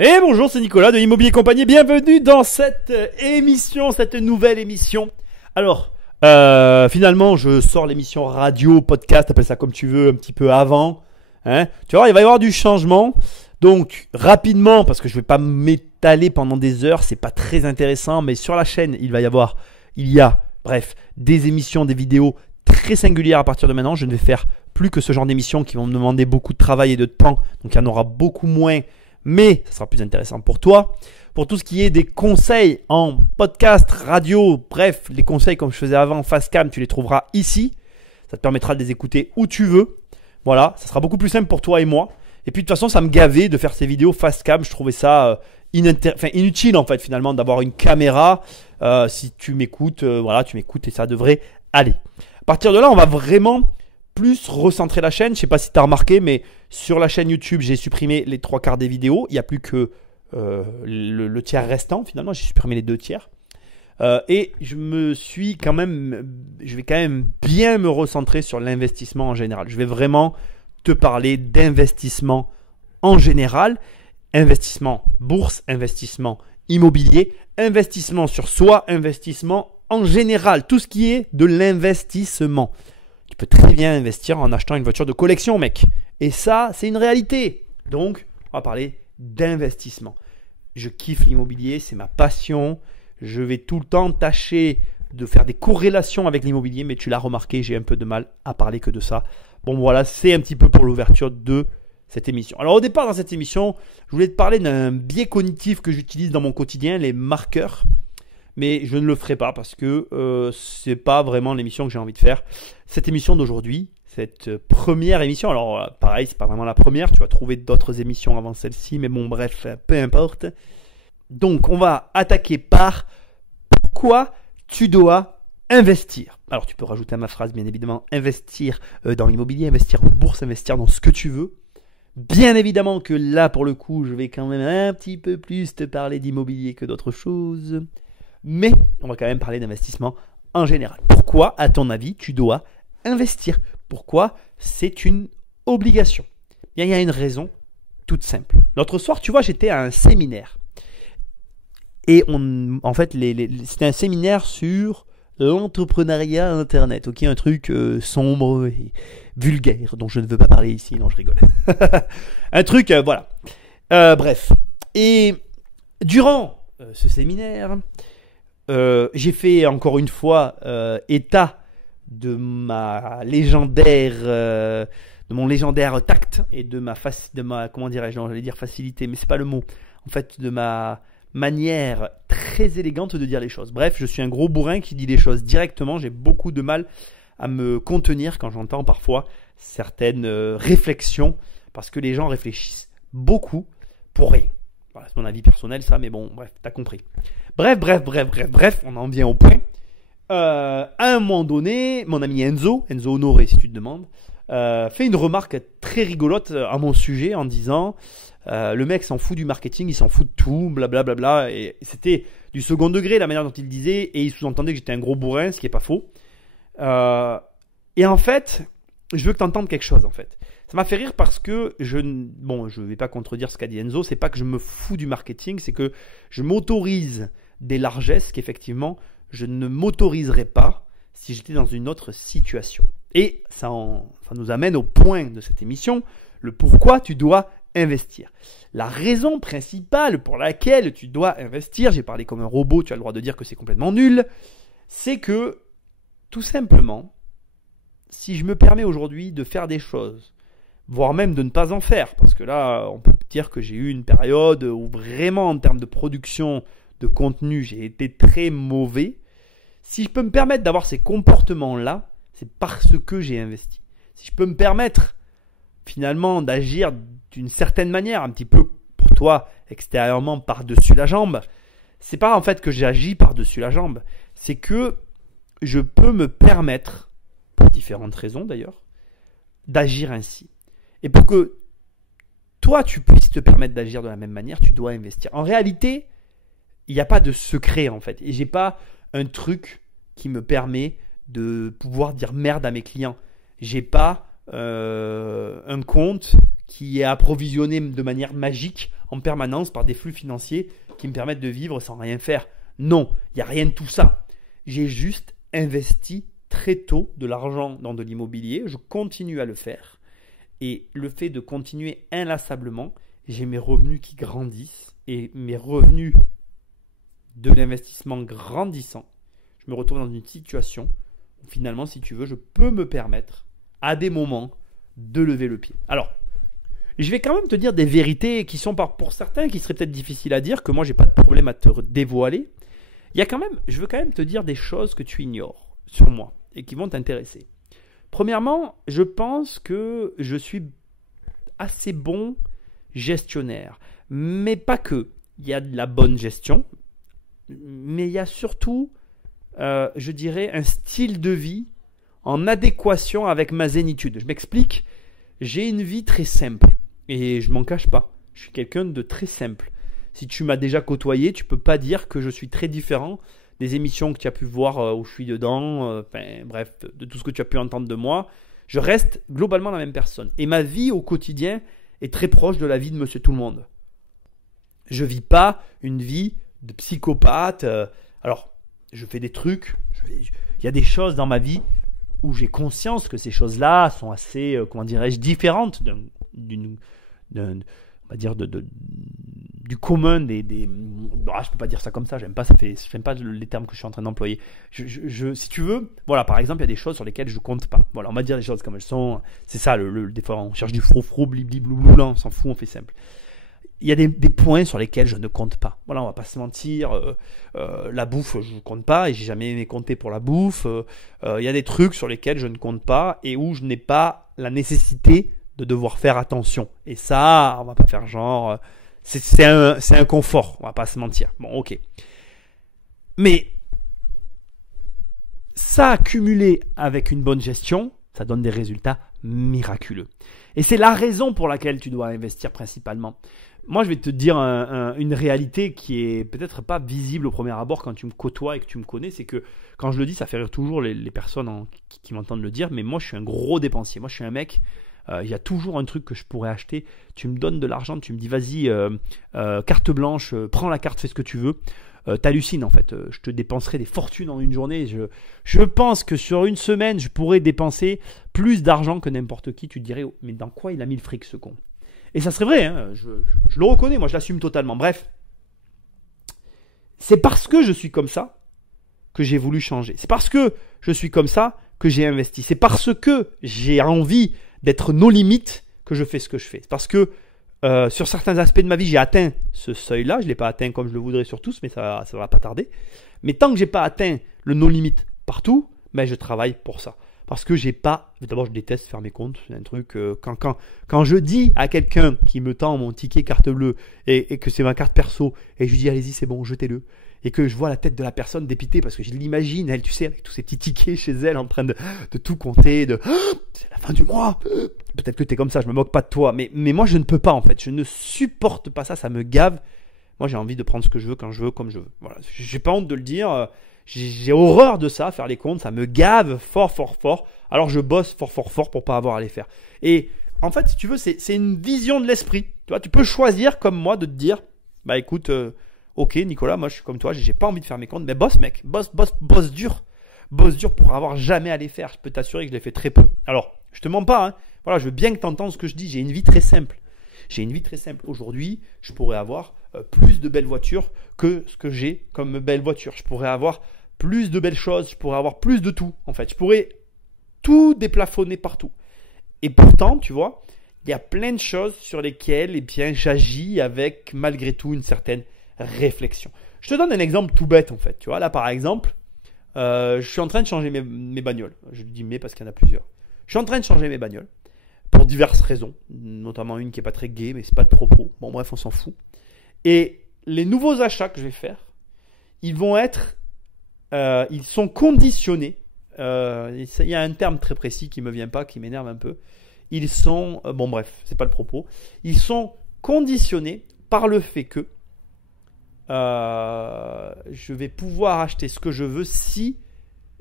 Et bonjour, c'est Nicolas de Immobilier Compagnie. Bienvenue dans cette émission, cette nouvelle émission. Alors, finalement, je sors l'émission radio, podcast, appelle ça comme tu veux, un petit peu avant. Hein. Tu vois, il va y avoir du changement. Donc, rapidement, parce que je ne vais pas m'étaler pendant des heures, c'est pas très intéressant, mais sur la chaîne, il y a, bref, des émissions, des vidéos très singulières à partir de maintenant. Je ne vais faire plus que ce genre d'émissions qui vont me demander beaucoup de travail et de temps. Donc, il y en aura beaucoup moins. Mais ça sera plus intéressant pour toi. Pour tout ce qui est des conseils en podcast, radio, bref, les conseils comme je faisais avant, face cam, tu les trouveras ici. Ça te permettra de les écouter où tu veux. Voilà, ça sera beaucoup plus simple pour toi et moi. Et puis de toute façon, ça me gavait de faire ces vidéos face cam. Je trouvais ça inutile en fait finalement d'avoir une caméra. Si tu m'écoutes, tu m'écoutes et ça devrait aller. À partir de là, on va vraiment plus recentrer la chaîne. Je ne sais pas si tu as remarqué, mais sur la chaîne YouTube, j'ai supprimé les 3/4 des vidéos. Il n'y a plus que le tiers restant. Finalement, j'ai supprimé les 2 tiers. Et je vais quand même bien me recentrer sur l'investissement en général. Je vais vraiment te parler d'investissement en général. Investissement bourse, investissement immobilier, investissement sur soi, investissement en général. Tout ce qui est de l'investissement. Tu peux très bien investir en achetant une voiture de collection, mec. Et ça, c'est une réalité. Donc, on va parler d'investissement. Je kiffe l'immobilier, c'est ma passion. Je vais tout le temps tâcher de faire des corrélations avec l'immobilier, mais tu l'as remarqué, j'ai un peu de mal à parler que de ça. Bon, voilà, c'est un petit peu pour l'ouverture de cette émission. Alors, au départ, dans cette émission, je voulais te parler d'un biais cognitif que j'utilise dans mon quotidien, les marqueurs. Mais je ne le ferai pas parce que ce n'est pas vraiment l'émission que j'ai envie de faire. Cette émission d'aujourd'hui, cette première émission, alors pareil, ce n'est pas vraiment la première, tu vas trouver d'autres émissions avant celle-ci, mais bon, bref, peu importe. Donc, on va attaquer par pourquoi tu dois investir. Alors, tu peux rajouter à ma phrase, bien évidemment, investir dans l'immobilier, investir en bourse, investir dans ce que tu veux. Bien évidemment que là, pour le coup, je vais quand même un petit peu plus te parler d'immobilier que d'autres choses. Mais on va quand même parler d'investissement en général. Pourquoi, à ton avis, tu dois investir? Pourquoi c'est une obligation? Bien, il y a une raison toute simple. L'autre soir, tu vois, j'étais à un séminaire. Et c'était un séminaire sur l'entrepreneuriat Internet. Ok, un truc sombre et vulgaire dont je ne veux pas parler ici. Non, je rigole. Un truc, voilà. Bref. Et durant ce séminaire, j'ai fait encore une fois état de mon légendaire tact et de ma comment dirais-je, j'allais dire facilité, mais c'est pas le mot. En fait, de ma manière très élégante de dire les choses. Bref, je suis un gros bourrin qui dit les choses directement. J'ai beaucoup de mal à me contenir quand j'entends parfois certaines réflexions parce que les gens réfléchissent beaucoup pour rien. Voilà, c'est mon avis personnel ça, mais bon, bref, t'as compris. Bref, on en vient au point. À un moment donné, mon ami Enzo Honoré si tu te demandes, fait une remarque très rigolote à mon sujet en disant le mec s'en fout du marketing, il s'en fout de tout, blablabla. Et c'était du second degré la manière dont il disait, et il sous-entendait que j'étais un gros bourrin, ce qui n'est pas faux. Et en fait, je veux que tu entendes quelque chose en fait. Ça m'a fait rire parce que je vais pas contredire ce qu'a dit Enzo, c'est pas que je me fous du marketing, c'est que je m'autorise des largesses qu'effectivement je ne m'autoriserais pas si j'étais dans une autre situation. Et ça nous amène au point de cette émission, le pourquoi tu dois investir. La raison principale pour laquelle tu dois investir, j'ai parlé comme un robot, tu as le droit de dire que c'est complètement nul, c'est que tout simplement, si je me permets aujourd'hui de faire des choses, voire même de ne pas en faire, parce que là, on peut dire que j'ai eu une période où vraiment en termes de production de contenu, j'ai été très mauvais. Si je peux me permettre d'avoir ces comportements-là, c'est parce que j'ai investi. Si je peux me permettre finalement d'agir d'une certaine manière, un petit peu pour toi extérieurement par-dessus la jambe, c'est pas en fait que j'agis par-dessus la jambe, c'est que je peux me permettre, pour différentes raisons d'ailleurs, d'agir ainsi. Et pour que toi tu puisses te permettre d'agir de la même manière, tu dois investir. En réalité, il n'y a pas de secret en fait. Et j'ai pas un truc qui me permet de pouvoir dire merde à mes clients. J'ai pas un compte qui est approvisionné de manière magique en permanence par des flux financiers qui me permettent de vivre sans rien faire. Non, il n'y a rien de tout ça. J'ai juste investi très tôt de l'argent dans de l'immobilier. Je continue à le faire. Et le fait de continuer inlassablement, j'ai mes revenus qui grandissent et mes revenus de l'investissement grandissant. Je me retrouve dans une situation où finalement, si tu veux, je peux me permettre à des moments de lever le pied. Alors, je vais quand même te dire des vérités qui sont pour certains qui seraient peut-être difficiles à dire, que moi j'ai pas de problème à te dévoiler. Je veux quand même te dire des choses que tu ignores sur moi et qui vont t'intéresser. Premièrement, je pense que je suis assez bon gestionnaire, mais pas que. Il y a de la bonne gestion, mais il y a surtout, je dirais, un style de vie en adéquation avec ma zénitude. Je m'explique, j'ai une vie très simple et je m'en cache pas. Je suis quelqu'un de très simple. Si tu m'as déjà côtoyé, tu peux pas dire que je suis très différent des émissions que tu as pu voir où je suis dedans, bref, de tout ce que tu as pu entendre de moi. Je reste globalement la même personne. Et ma vie au quotidien est très proche de la vie de Monsieur Tout-le-Monde. Je vis pas une vie de psychopathe. Alors, je fais des trucs. Il y a des choses dans ma vie où j'ai conscience que ces choses-là sont assez, différentes on va dire du commun je peux pas dire ça comme ça, j'aime pas les termes que je suis en train d'employer. Si tu veux, voilà, par exemple, il y a des choses sur lesquelles je compte pas. Voilà, on va dire les choses comme elles sont. C'est ça, des fois on cherche du frou-frou, blibli-blou-blou, là, on s'en fout, on fait simple. Il y a des points sur lesquels je ne compte pas. Voilà, on va pas se mentir. La bouffe, je ne compte pas et j'ai jamais aimé compter pour la bouffe. Il y a des trucs sur lesquels je ne compte pas et où je n'ai pas la nécessité de devoir faire attention. Et ça, on va pas faire genre. C'est un confort, on va pas se mentir. Bon, ok. Mais ça accumulé avec une bonne gestion, ça donne des résultats miraculeux. Et c'est la raison pour laquelle tu dois investir principalement. Moi, je vais te dire une réalité qui est peut-être pas visible au premier abord quand tu me côtoies et que tu me connais. C'est que quand je le dis, ça fait rire toujours les personnes qui m'entendent le dire. Mais moi, je suis un gros dépensier. Moi, je suis un mec, il y a toujours un truc que je pourrais acheter. Tu me donnes de l'argent, tu me dis vas-y, carte blanche, prends la carte, fais ce que tu veux. T'hallucines en fait. Je te dépenserai des fortunes en une journée. Je pense que sur une semaine, je pourrais dépenser plus d'argent que n'importe qui. Tu te dirais, mais dans quoi il a mis le fric ce con ? Et ça serait vrai, hein, je le reconnais, moi je l'assume totalement. Bref, c'est parce que je suis comme ça que j'ai voulu changer. C'est parce que je suis comme ça que j'ai investi. C'est parce que j'ai envie d'être nos limites que je fais ce que je fais. C'est parce que sur certains aspects de ma vie, j'ai atteint ce seuil-là. Je ne l'ai pas atteint comme je le voudrais sur tous, mais ça va pas tarder. Mais tant que je n'ai pas atteint le no limite partout, ben, je travaille pour ça. Parce que j'ai pas. D'abord, je déteste faire mes comptes. C'est un truc. Quand je dis à quelqu'un qui me tend mon ticket carte bleue et que c'est ma carte perso, et je lui dis allez-y, c'est bon, jetez-le. Et que je vois la tête de la personne dépitée parce que je l'imagine, elle, tu sais, avec tous ces petits tickets chez elle en train de tout compter, c'est la fin du mois. Peut-être que tu es comme ça, je me moque pas de toi. Mais moi, je ne peux pas en fait. Je ne supporte pas ça, ça me gave. Moi, j'ai envie de prendre ce que je veux, quand je veux, comme je veux. Voilà. J'ai pas honte de le dire. J'ai horreur de ça, faire les comptes, ça me gave fort, fort, fort. Alors je bosse fort, fort, fort pour pas avoir à les faire. Et en fait, si tu veux, c'est une vision de l'esprit. Tu vois, tu peux choisir comme moi de te dire, bah écoute, ok Nicolas, moi je suis comme toi, j'ai pas envie de faire mes comptes, mais bosse mec, bosse dur. Bosse dur pour avoir jamais à les faire. Je peux t'assurer que je les fais très peu. Alors, je te mens pas, hein. Voilà, je veux bien que tu entendes ce que je dis, j'ai une vie très simple. J'ai une vie très simple. Aujourd'hui, je pourrais avoir plus de belles voitures que ce que j'ai comme belles voitures. Je pourrais avoir plus de belles choses, je pourrais avoir plus de tout, en fait. Je pourrais tout déplafonner partout. Et pourtant, tu vois, il y a plein de choses sur lesquelles eh bien, j'agis avec, malgré tout, une certaine réflexion. Je te donne un exemple tout bête, en fait. Tu vois, là, par exemple, je suis en train de changer mes bagnoles. Je dis mais parce qu'il y en a plusieurs. Je suis en train de changer mes bagnoles pour diverses raisons, notamment une qui n'est pas très gaie, mais c'est pas le propos. Bon, bref, on s'en fout. Et les nouveaux achats que je vais faire, ils sont conditionnés. Il y a un terme très précis qui me vient pas, qui m'énerve un peu. Ils sont, bon bref, c'est pas le propos. Ils sont conditionnés par le fait que je vais pouvoir acheter ce que je veux si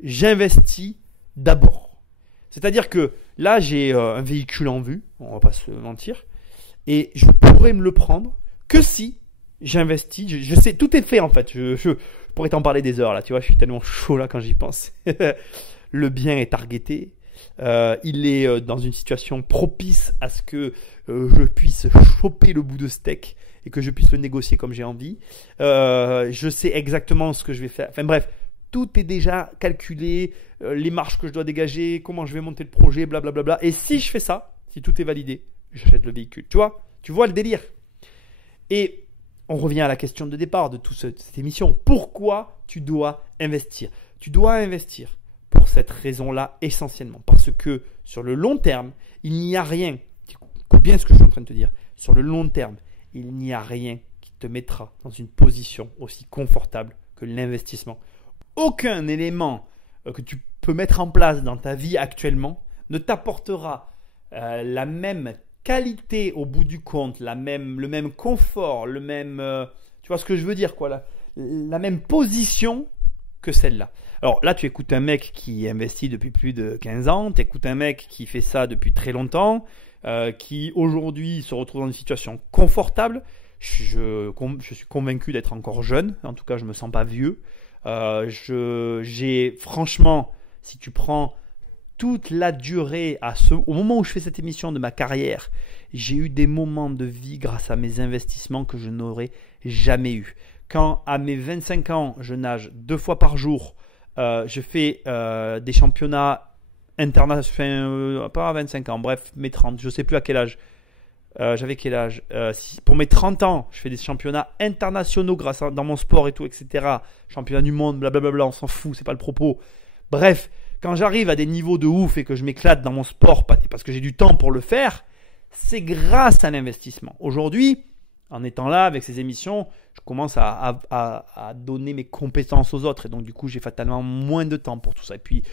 j'investis d'abord. C'est-à-dire que là, j'ai un véhicule en vue, on va pas se mentir, et je pourrais me le prendre que si j'investis. Je sais, tout est fait en fait. Je pourrais t'en parler des heures là, tu vois, je suis tellement chaud là quand j'y pense. Le bien est targeté. Il est dans une situation propice à ce que je puisse choper le bout de steak et que je puisse le négocier comme j'ai envie. Je sais exactement ce que je vais faire. Enfin bref, tout est déjà calculé, les marges que je dois dégager, comment je vais monter le projet, blablabla. Et si je fais ça, si tout est validé, j'achète le véhicule. Tu vois le délire. Et on revient à la question de départ de toute cette émission. Pourquoi tu dois investir? Tu dois investir pour cette raison-là essentiellement. Parce que sur le long terme, il n'y a rien. Écoute bien ce que je suis en train de te dire. Sur le long terme, il n'y a rien qui te mettra dans une position aussi confortable que l'investissement. Aucun élément que tu peux mettre en place dans ta vie actuellement ne t'apportera la même qualité au bout du compte, le même confort, tu vois ce que je veux dire quoi, la même position que celle-là. Alors là, tu écoutes un mec qui investit depuis plus de 15 ans, tu écoutes un mec qui fait ça depuis très longtemps, qui aujourd'hui se retrouve dans une situation confortable. Je suis convaincu d'être encore jeune, en tout cas je ne me sens pas vieux. Franchement, si tu prends toute la durée au moment où je fais cette émission de ma carrière, j'ai eu des moments de vie grâce à mes investissements que je n'aurais jamais eu. Quand à mes 25 ans, je nage 2 fois par jour, je fais des championnats internationaux, pas à 25 ans, bref, mes 30, je ne sais plus à quel âge. J'avais quel âge pour mes 30 ans, je fais des championnats internationaux dans mon sport et tout, etc. Championnat du monde, blablabla, on s'en fout, c'est pas le propos. Bref, quand j'arrive à des niveaux de ouf et que je m'éclate dans mon sport parce que j'ai du temps pour le faire, c'est grâce à l'investissement. Aujourd'hui, en étant là avec ces émissions, je commence à donner mes compétences aux autres et donc du coup, j'ai fatalement moins de temps pour tout ça. Et puis,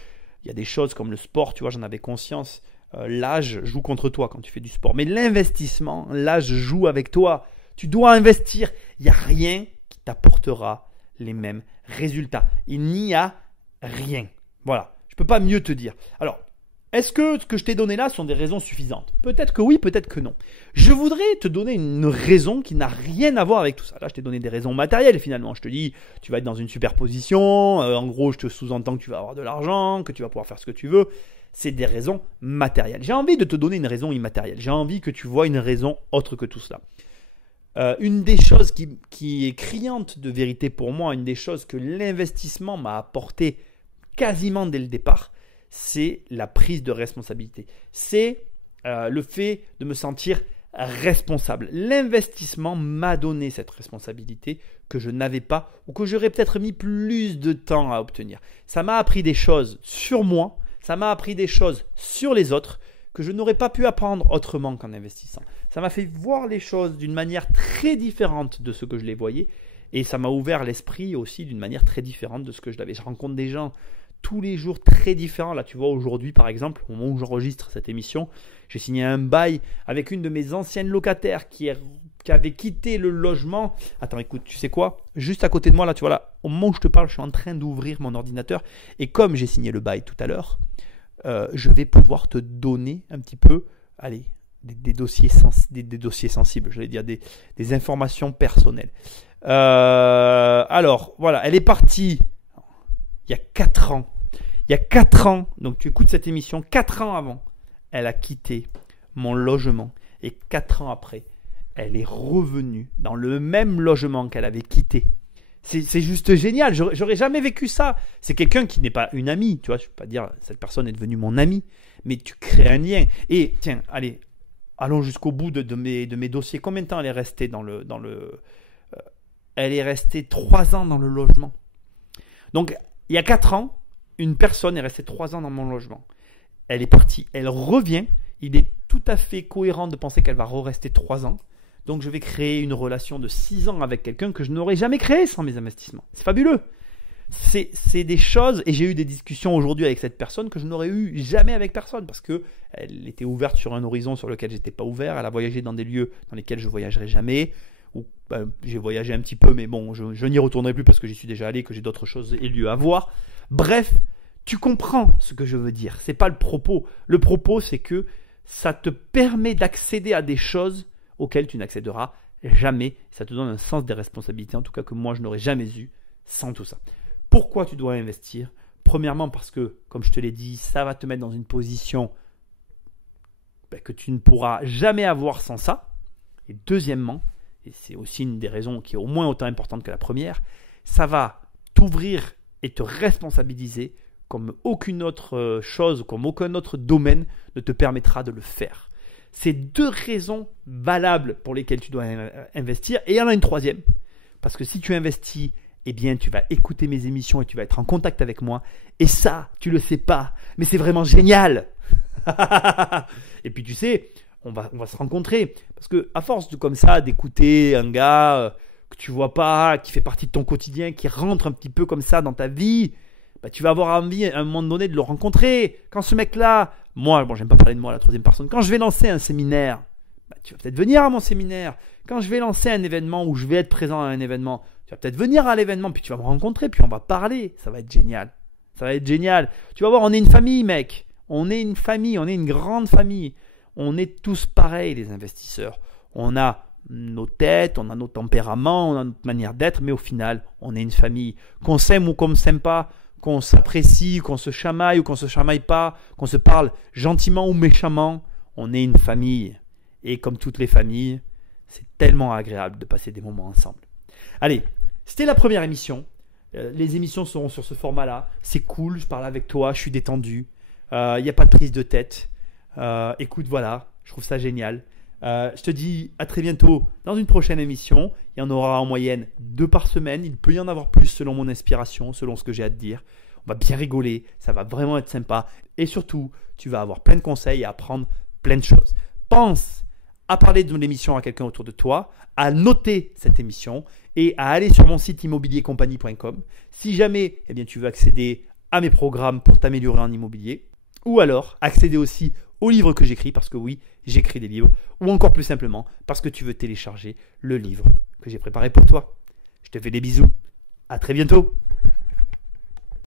il y a des choses comme le sport, tu vois, j'en avais conscience. L'âge joue contre toi quand tu fais du sport. Mais l'investissement, l'âge joue avec toi. Tu dois investir. Il n'y a rien qui t'apportera les mêmes résultats. Il n'y a rien. Voilà. Je ne peux pas mieux te dire. Alors, est-ce que ce que je t'ai donné là sont des raisons suffisantes? Peut-être que oui, peut-être que non. Je voudrais te donner une raison qui n'a rien à voir avec tout ça. Là, je t'ai donné des raisons matérielles finalement. Je te dis, tu vas être dans une super position. En gros, je te sous-entends que tu vas avoir de l'argent, que tu vas pouvoir faire ce que tu veux. C'est des raisons matérielles. J'ai envie de te donner une raison immatérielle. J'ai envie que tu vois une raison autre que tout cela. Une des choses qui est criante de vérité pour moi, une des choses que l'investissement m'a apporté quasiment dès le départ, c'est la prise de responsabilité. C'est le fait de me sentir responsable. L'investissement m'a donné cette responsabilité que je n'avais pas ou que j'aurais peut-être mis plus de temps à obtenir. Ça m'a appris des choses sur moi. Ça m'a appris des choses sur les autres que je n'aurais pas pu apprendre autrement qu'en investissant. Ça m'a fait voir les choses d'une manière très différente de ce que je les voyais et ça m'a ouvert l'esprit aussi d'une manière très différente de ce que je l'avais. Je rencontre des gens tous les jours très différents. Là, tu vois, aujourd'hui, par exemple, au moment où j'enregistre cette émission, j'ai signé un bail avec une de mes anciennes locataires qui avait quitté le logement. Attends, écoute, tu sais quoi? Juste à côté de moi, là, tu vois, là, au moment où je te parle, je suis en train d'ouvrir mon ordinateur. Et comme j'ai signé le bail tout à l'heure, je vais pouvoir te donner un petit peu, allez, des dossiers sensibles, je vais dire des informations personnelles. Alors, voilà, elle est partie il y a 4 ans. Il y a 4 ans, donc tu écoutes cette émission, 4 ans avant, elle a quitté mon logement. Et 4 ans après, elle est revenue dans le même logement qu'elle avait quitté. C'est juste génial, j'aurais jamais vécu ça. C'est quelqu'un qui n'est pas une amie, tu vois, je ne peux pas dire cette personne est devenue mon amie, mais tu crées un lien. Et tiens, allez, allons jusqu'au bout de mes dossiers. Combien de temps elle est restée elle est restée 3 ans dans le logement. Donc, il y a 4 ans, une personne est restée 3 ans dans mon logement. Elle est partie, elle revient. Il est tout à fait cohérent de penser qu'elle va rester 3 ans. Donc, je vais créer une relation de 6 ans avec quelqu'un que je n'aurais jamais créé sans mes investissements. C'est fabuleux. C'est des choses, et j'ai eu des discussions aujourd'hui avec cette personne que je n'aurais eu jamais avec personne parce qu'elle était ouverte sur un horizon sur lequel je n'étais pas ouvert. Elle a voyagé dans des lieux dans lesquels je ne voyagerai jamais. J'ai voyagé un petit peu, mais bon, je n'y retournerai plus parce que j'y suis déjà allé, que j'ai d'autres choses et lieux à voir. Bref, Tu comprends ce que je veux dire. C'est pas le propos. Le propos, c'est que ça te permet d'accéder à des choses auxquelles tu n'accéderas jamais. Ça te donne un sens des responsabilités, en tout cas que moi, je n'aurais jamais eu sans tout ça. Pourquoi tu dois investir? Premièrement, parce que, comme je te l'ai dit, ça va te mettre dans une position que tu ne pourras jamais avoir sans ça. Et deuxièmement, et c'est aussi une des raisons qui est au moins autant importante que la première, ça va t'ouvrir et te responsabiliser comme aucune autre chose, comme aucun autre domaine ne te permettra de le faire. C'est deux raisons valables pour lesquelles tu dois investir. Et il y en a une troisième. Parce que si tu investis, eh bien, tu vas écouter mes émissions et tu vas être en contact avec moi. Et ça, tu ne le sais pas. Mais c'est vraiment génial. Et puis, tu sais, on va se rencontrer. Parce que à force de comme ça, d'écouter un gars que tu vois pas, qui fait partie de ton quotidien, qui rentre un petit peu comme ça dans ta vie, tu vas avoir envie à un moment donné de le rencontrer. Quand ce mec-là, moi, j'aime pas parler de moi à la troisième personne, quand je vais lancer un séminaire, tu vas peut-être venir à mon séminaire. Quand je vais lancer un événement ou je vais être présent à un événement, tu vas peut-être venir à l'événement, puis tu vas me rencontrer, puis on va parler. Ça va être génial. Ça va être génial. Tu vas voir, on est une famille, mec. On est une famille, on est une grande famille. On est tous pareils, les investisseurs. On a nos têtes, on a nos tempéraments, on a notre manière d'être, mais au final, on est une famille. Qu'on s'aime ou qu'on ne s'aime pas, qu'on s'apprécie, qu'on se chamaille ou qu'on ne se chamaille pas, qu'on se parle gentiment ou méchamment, on est une famille. Et comme toutes les familles, c'est tellement agréable de passer des moments ensemble. Allez, c'était la première émission. Les émissions seront sur ce format-là. C'est cool, je parle avec toi, je suis détendu. Il n'y a pas de prise de tête. Écoute, voilà, je trouve ça génial. Je te dis à très bientôt dans une prochaine émission. Il y en aura en moyenne 2 par semaine. Il peut y en avoir plus selon mon inspiration, selon ce que j'ai à te dire. On va bien rigoler, ça va vraiment être sympa. Et surtout, tu vas avoir plein de conseils et apprendre plein de choses. Pense à parler de l'émission à quelqu'un autour de toi, à noter cette émission et à aller sur mon site immobiliercompagnie.com. Si jamais tu veux accéder à mes programmes pour t'améliorer en immobilier, ou alors accéder aussi aux livres que j'écris, parce que oui, j'écris des livres, ou encore plus simplement parce que tu veux télécharger le livre que j'ai préparé pour toi. Je te fais des bisous. À très bientôt.